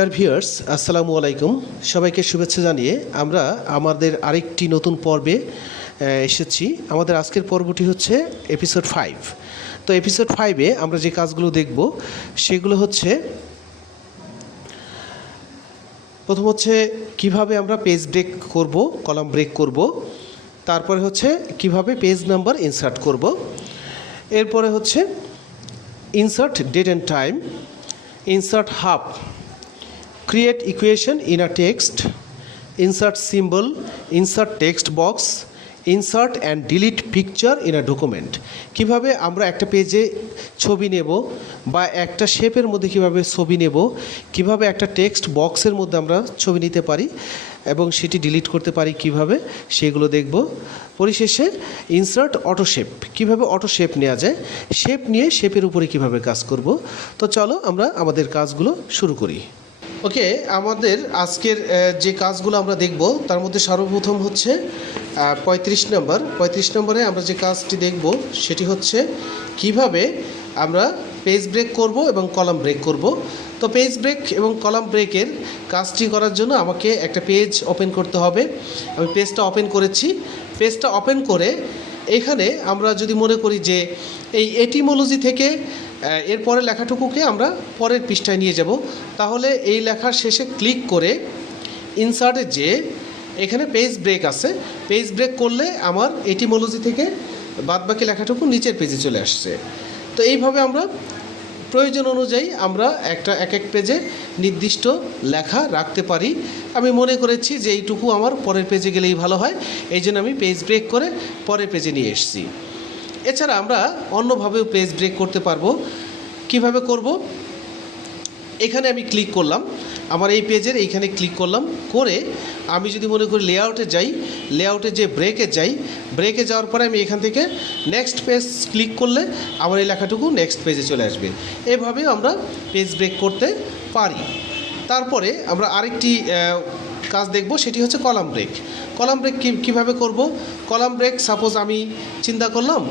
Dear viewers, আসসালামু আলাইকুম। সবাইকে শুভেচ্ছা জানিয়ে আমরা আমাদের আরেকটি নতুন পর্বে এসেছি। আমাদের আজকের পর্বটি হচ্ছে এপিসোড 5। তো এপিসোড 5-এ আমরা যে কাজগুলো দেখব সেগুলো হচ্ছে, প্রথম হচ্ছে কিভাবে আমরা পেজ ব্রেক করব, কলাম ব্রেক করব। তারপরে হচ্ছে কিভাবে পেজ নাম্বার ইনসার্ট করব। এরপরে হচ্ছে insert date and time, insert half, create equation in a text, insert symbol, insert text box, insert and delete picture in a document। কিভাবে আমরা একটা পেজে ছবি নেব বা একটা শেপের মধ্যে কিভাবে ছবি নেব, কিভাবে একটা টেক্সট বক্সের মধ্যে আমরা ছবি নিতে পারি এবং সেটি ডিলিট করতে পারি কিভাবে, সেগুলো দেখব। পরিশেষে ইনসার্ট অটো শেপ, কীভাবে অটো শেপ নেওয়া যায়, শেপ নিয়ে শেপের উপরে কিভাবে কাজ করব। তো চলো আমরা আমাদের কাজগুলো শুরু করি। ওকে, আমাদের আজকের যে কাজগুলো আমরা দেখব তার মধ্যে সর্বপ্রথম হচ্ছে 35 নম্বরে আমরা যে কাজটি দেখব সেটি হচ্ছে কিভাবে আমরা পেজ ব্রেক করব এবং কলাম ব্রেক করব। তো পেজ ব্রেক এবং কলাম ব্রেকের কাজটি করার জন্য আমাকে একটা পেজ ওপেন করতে হবে। আমি পেজটা ওপেন করেছি। পেজটা ওপেন করে এখানে আমরা যদি মনে করি যে এই এটিমোলজি থেকে এরপরে লেখাটুকুকে আমরা পরের পৃষ্ঠায় নিয়ে যাব, তাহলে এই লেখার শেষে ক্লিক করে ইনসার্টে যে এখানে পেজ ব্রেক আছে, পেজ ব্রেক করলে আমার এটিমোলজি থেকে বাদবাকি লেখাটুকু নিচের পেজে চলে আসছে। তো এইভাবে আমরা প্রয়োজন অনুযায়ী আমরা এক এক পেজে নির্দিষ্ট লেখা রাখতে পারি। আমি মনে করেছি যে এইটুকু আমার পরের পেজে গেলেই ভালো হয়, এই জন্য আমি পেজ ব্রেক করে পরের পেজে নিয়ে এসেছি। এছাড়া আমরা অন্যভাবেও পেজ ব্রেক করতে পারবো। কিভাবে করব? এখানে আমি ক্লিক করলাম, আমার এই পেজের এইখানে ক্লিক করলাম, করে আমি যদি মনে করি লেআউটে যাই, লেআউটে যে ব্রেকে যাই, ব্রেকে যাওয়ার পরে আমি এখান থেকে নেক্সট পেজ ক্লিক করলে আমার এই লেখাটুকু নেক্সট পেজে চলে আসবে। এভাবেও আমরা পেজ ব্রেক করতে পারি। তারপরে আমরা আরেকটি কাজ দেখব, সেটি হচ্ছে কলাম ব্রেক। কলাম ব্রেক কীভাবে করব? কলাম ব্রেক, সাপোজ আমি চিন্তা করলাম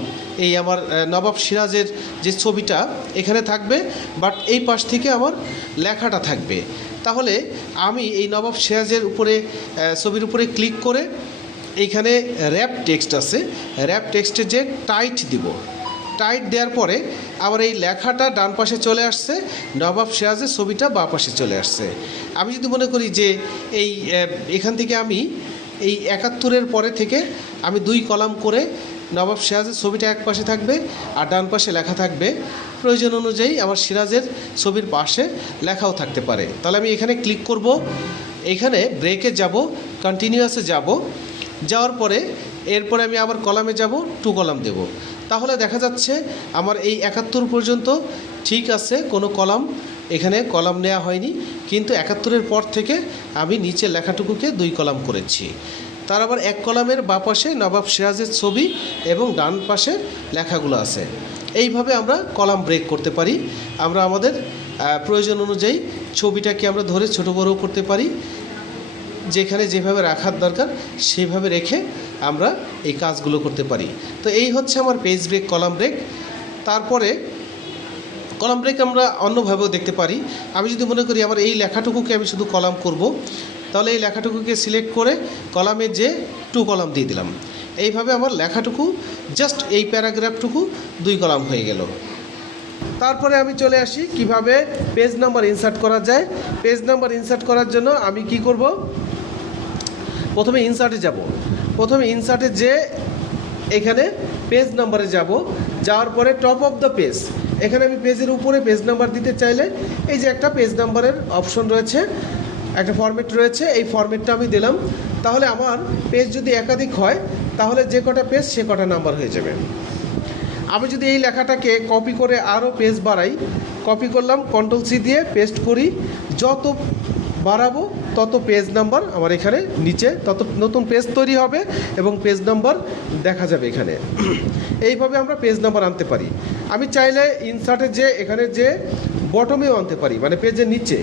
এই আমার নবাব সিরাজের যে ছবিটা এখানে থাকবে, বাট এই পাশ থেকে আমার লেখাটা থাকবে। তাহলে আমি এই নবাব সিরাজের উপরে ছবির উপরে ক্লিক করে এইখানে র্যাপ টেক্সট আছে, র্যাপ টেক্সটে যে টাইট দিব, টাইট দেওয়ার পরে আবার এই লেখাটা ডান পাশে চলে আসছে, নবাব সিরাজের ছবিটা বাঁ পাশে চলে আসছে। আমি যদি মনে করি যে এই এখান থেকে আমি এই 71-এর পরে থেকে আমি 2 কলাম করে নবাব সিরাজের ছবিটা এক পাশে থাকবে আর ডান পাশে লেখা থাকবে, প্রয়োজন অনুযায়ী আমার সিরাজের ছবির পাশে লেখাও থাকতে পারে। তাহলে আমি এখানে ক্লিক করব, এখানে ব্রেকে যাব, কন্টিনিউয়াসে যাব, যাওয়ার পরে এরপরে আমি আবার কলামে যাব, 2 কলাম দেব। তাহলে দেখা যাচ্ছে আমার এই 71 পর্যন্ত ঠিক আছে, কোনো কলাম এখানে কলাম নেওয়া হয়নি, কিন্তু 71-এর পর থেকে আমি নিচে লেখাটুকুকে 2 কলাম করেছি। তার আবার 1 কলামের বাঁ পাশে নবাব সিরাজের ছবি এবং ডান পাশে লেখাগুলো আছে। এইভাবে আমরা কলাম ব্রেক করতে পারি। আমরা আমাদের প্রয়োজন অনুযায়ী ছবিটাকে আমরা ধরে ছোটো বড়ও করতে পারি, যেখানে যেভাবে রাখার দরকার সেইভাবে রেখে আমরা এই কাজগুলো করতে পারি। তো এই হচ্ছে আমার পেজ ব্রেক, কলাম ব্রেক। তারপরে কলাম ব্রেক আমরা অন্যভাবেও দেখতে পারি। আমি যদি মনে করি আমার এই লেখাটুকুকে আমি শুধু কলাম করব, তাহলে এই লেখাটুকুকে সিলেক্ট করে কলামে যে 2 কলাম দিয়ে দিলাম। এইভাবে আমার লেখাটুকু জাস্ট এই প্যারাগ্রাফটুকু 2 কলাম হয়ে গেল। তারপরে আমি চলে আসি কিভাবে পেজ নাম্বার ইনসার্ট করা যায়। পেজ নাম্বার ইনসার্ট করার জন্য আমি কি করব? প্রথমে ইনসার্টে যাব, প্রথমে ইনসার্টে যে এখানে পেজ নাম্বারে যাব, যাওয়ার পরে টপ অফ দ্য পেজ, এখানে আমি পেজের উপরে পেজ নাম্বার দিতে চাইলে এই যে একটা পেজ নাম্বারের অপশন রয়েছে, একটা ফরম্যাট রয়েছে, এই ফরম্যাটটা আমি দিলাম। তাহলে আমার পেজ যদি একাধিক হয় তাহলে যে কটা পেজ সে কটা নাম্বার হয়ে যাবে। আমি যদি এই লেখাটাকে কপি করে আরও পেজ বাড়াই, কপি করলাম, কন্ট্রোল-C দিয়ে পেস্ট করি, যত বাড়াবো তত পেজ নাম্বার আমার এখানে নিচে তত নতুন পেজ তৈরি হবে এবং পেজ নাম্বার দেখা যাবে এখানে। এইভাবে আমরা পেজ নাম্বার আনতে পারি। আমি চাইলে ইনসার্টে যে এখানে যে বটমেও আনতে পারি, মানে পেজের নিচে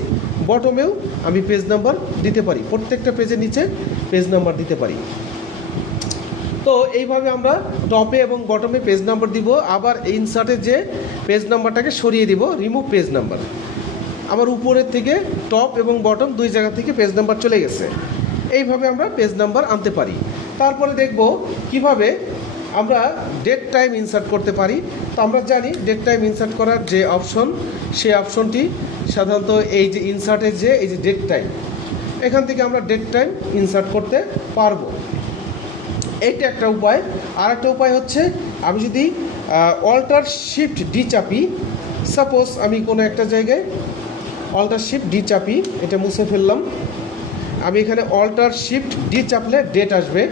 বটমেও আমি পেজ নাম্বার দিতে পারি, প্রত্যেকটা পেজের নিচে পেজ নাম্বার দিতে পারি। তো এইভাবে আমরা টপে এবং বটমে পেজ নাম্বার দিব। আবার ইনসার্টে যে পেজ নাম্বারটাকে সরিয়ে দিব, রিমুভ পেজ নাম্বার, আমার উপরের থেকে টপ এবং বটম দুই জায়গা থেকে পেজ নাম্বার চলে গেছে। এইভাবে আমরা পেজ নাম্বার আনতে পারি। তারপরে দেখব কিভাবে আমরা ডেট টাইম ইনসার্ট করতে পারি। তো আমরা জানি ডেট টাইম ইনসার্ট করার যে অপশন, সেই অপশনটি সাধারণত এই যে ইনসার্টের যে এই যে ডেট টাইম, এখান থেকে আমরা ডেট টাইম ইনসার্ট করতে পারবো। এইটা একটা উপায়। আর একটা উপায় হচ্ছে আমি যদি অল্টার শিফট ডি চাপি, সাপোজ আমি কোনো একটা জায়গায় অল্টার শিফট ডি চাপি, এটা মুছে ফেললাম, আমি এখানে অল্টার শিফট ডি চাপলে ডেট আসবে,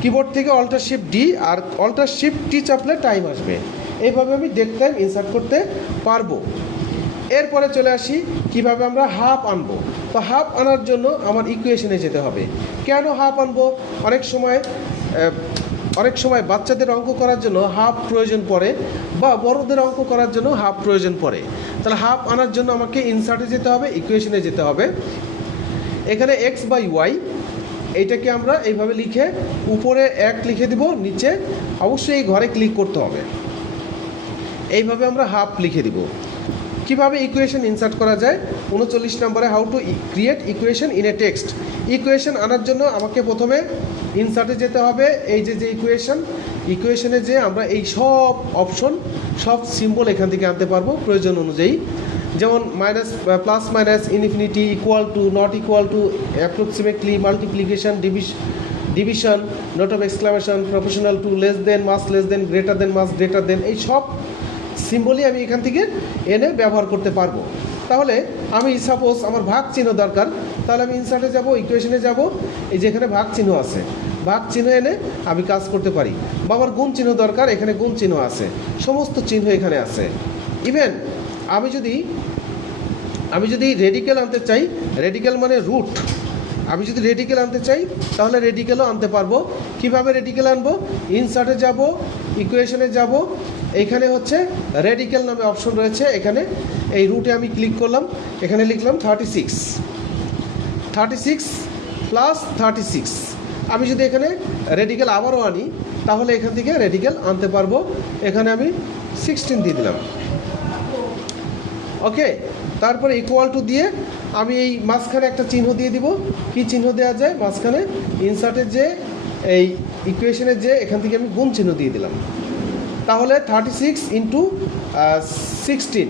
কিবোর্ড থেকে অল্টার শিফট ডি আর অল্টার শিফট টি চাপলে টাইম আসবে। এইভাবে আমি ডেট টাইম ইনসার্ট করতে পারবো। এরপরে চলে আসি কিভাবে আমরা হাফ আনবো। তো হাফ আনার জন্য আমার ইকুয়েশনে যেতে হবে। কেন হাফ আনবো? অনেক সময় বাচ্চাদের অঙ্ক করার জন্য হাফ প্রয়োজন পড়ে, বা বড়দের অঙ্ক করার জন্য হাফ প্রয়োজন পড়ে। তাহলে হাফ আনার জন্য আমাকে ইনসার্টে যেতে হবে, ইকুয়েশনে যেতে হবে। এখানে এক্স বাই ওয়াই, এইটাকে আমরা এইভাবে লিখে উপরে 1 লিখে দিব, নিচে অবশ্যই এই ঘরে ক্লিক করতে হবে। এইভাবে আমরা হাফ লিখে দিব। কিভাবে ইকুয়েশন ইনসার্ট করা যায়? 39 নম্বরে how to create equation in a text. Equation আনার জন্য আমাকে প্রথমে ইনসার্টে যেতে হবে। এই যে ইকুয়েশনে যে আমরা এই সব অপশন, সব সিম্বল এখান থেকে আনতে পারবো প্রয়োজন অনুযায়ী। যেমন minus, plus minus, infinity, equal to, not equal to, approximately, multiplication, division, note of exclamation, proportional to, less than, much less than, greater than, much greater than, এই সব সিম্বলই আমি এখান থেকে এনে ব্যবহার করতে পারবো। তাহলে আমি সাপোজ আমার ভাগ চিহ্ন দরকার, তাহলে আমি ইনসার্টে যাব, ইকুয়েশনে যাব, এই যে এখানে ভাগ চিহ্ন আছে, ভাগ চিহ্ন এনে আমি কাজ করতে পারি। বা আমার গুণ চিহ্ন দরকার, এখানে গুণ চিহ্ন আছে, সমস্ত চিহ্ন এখানে আছে। ইভেন আমি যদি রেডিকেল আনতে চাই, রেডিকেল মানে রুট, আমি যদি রেডিকেল আনতে চাই তাহলে রেডিকেলও আনতে পারবো। কিভাবে রেডিকেল আনবো? ইনসার্টে যাব, ইকুয়েশনে যাব, এইখানে হচ্ছে রেডিকেল নামে অপশন রয়েছে, এখানে এই রুটে আমি ক্লিক করলাম, এখানে লিখলাম 36 প্লাস 36। আমি যদি এখানে রেডিকেল আবারও আনি তাহলে এখান থেকে রেডিকেল আনতে পারবো। এখানে আমি 16 দিয়ে দিলাম, ওকে। তারপরে ইকুয়াল টু দিয়ে আমি এই মাঝখানে একটা চিহ্ন দিয়ে দিব। কি চিহ্ন দেওয়া যায়? মাঝখানে ইনসার্টের যে এই ইকুয়েশনের যে এখান থেকে আমি গুণ চিহ্ন দিয়ে দিলাম। তাহলে 36 ইন্টু 16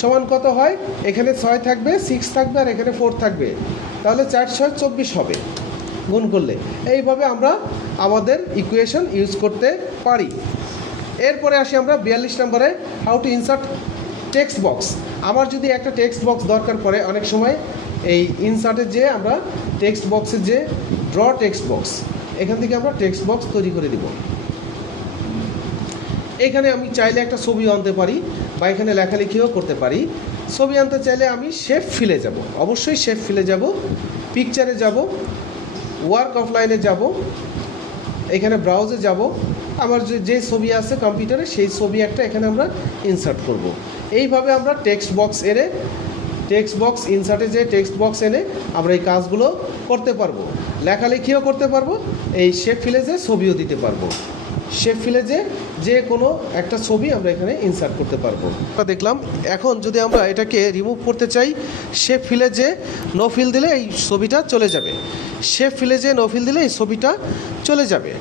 সমান কত হয়? এখানে 6 থাকবে, 6 থাকবে, আর এখানে 4 থাকবে, তাহলে 4 6 24 হবে গুণ করলে। এইভাবে আমরা আমাদের ইকুয়েশন ইউজ করতে পারি। এরপরে আসি আমরা 42 নম্বরে, how to insert text box. আমার যদি একটা টেক্সট বক্স দরকার পড়ে, অনেক সময় এই ইনসার্টের যে আমরা টেক্সট বক্সের যে ড্র টেক্সট বক্স, এখান থেকে আমরা টেক্সট বক্স তৈরি করে দিব। এখানে আমি চাইলে একটা ছবি আনতে পারি, বা এখানে লেখালেখিও করতে পারি। ছবি আনতে চাইলে আমি শেপ ফিলে যাব, অবশ্যই শেপ ফিলে যাব, পিকচারে যাব, ওয়ার্ক অফলাইনে যাব, এখানে ব্রাউজে যাব, আমার যে ছবি আছে কম্পিউটারে সেই ছবি একটা এখানে আমরা ইনসার্ট করব। এইভাবে আমরা টেক্সট বক্স ইনসার্টে যে টেক্সট বক্স এনে আমরা এই কাজগুলো করতে পারবো, লেখালেখিও করতে পারবো, এই শেপ ফিলে যে ছবিও দিতে পারবো। শেপ ফিলে যে কোনো একটা ছবি আমরা এখানে ইনসার্ট করতে পারবো। দেখলাম। এখন যদি আমরা এটাকে রিমুভ করতে চাই, শেপ ফিলে যে নো ফিল দিলে এই ছবিটা চলে যাবে, শেপ ফিলে যে নো ফিল দিলে এই ছবিটা চলে যাবে।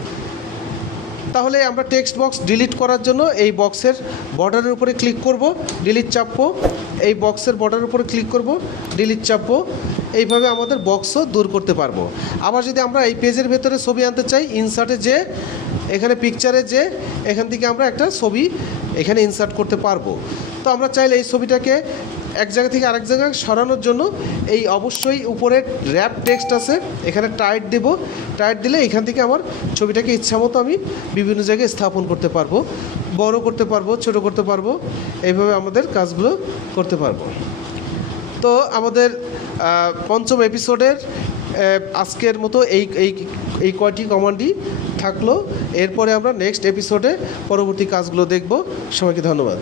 তাহলে আমরা টেক্সট বক্স ডিলিট করার জন্য এই বক্সের বর্ডারের উপরে ক্লিক করব, ডিলিট চাপবো, এই বক্সের বর্ডারের উপরে ক্লিক করব, ডিলিট চাপবো। এইভাবে আমাদের বক্সও দূর করতে পারবো। আবার যদি আমরা এই পেজের ভেতরে ছবি আনতে চাই, ইনসার্টে যে এখানে পিকচারে যে এখান থেকে আমরা একটা ছবি এখানে ইনসার্ট করতে পারবো। তো আমরা চাইলে এই ছবিটাকে এক জায়গা থেকে আরেক জায়গায় সরানোর জন্য এই অবশ্যই উপরে র্যাপ টেক্সট আছে, এখানে টাইট দেব, টাইট দিলে এখান থেকে আমার ছবিটাকে ইচ্ছামতো আমি বিভিন্ন জায়গায় স্থাপন করতে পারবো, বড় করতে পারবো, ছোট করতে পারবো, এইভাবে আমাদের কাজগুলো করতে পারবো। তো আমাদের পঞ্চম এপিসোডের আজকের মতো এই কয়টি কমান্ডই থাকলো। এরপরে আমরা নেক্সট এপিসোডে পরবর্তী কাজগুলো দেখব। সবাইকে ধন্যবাদ।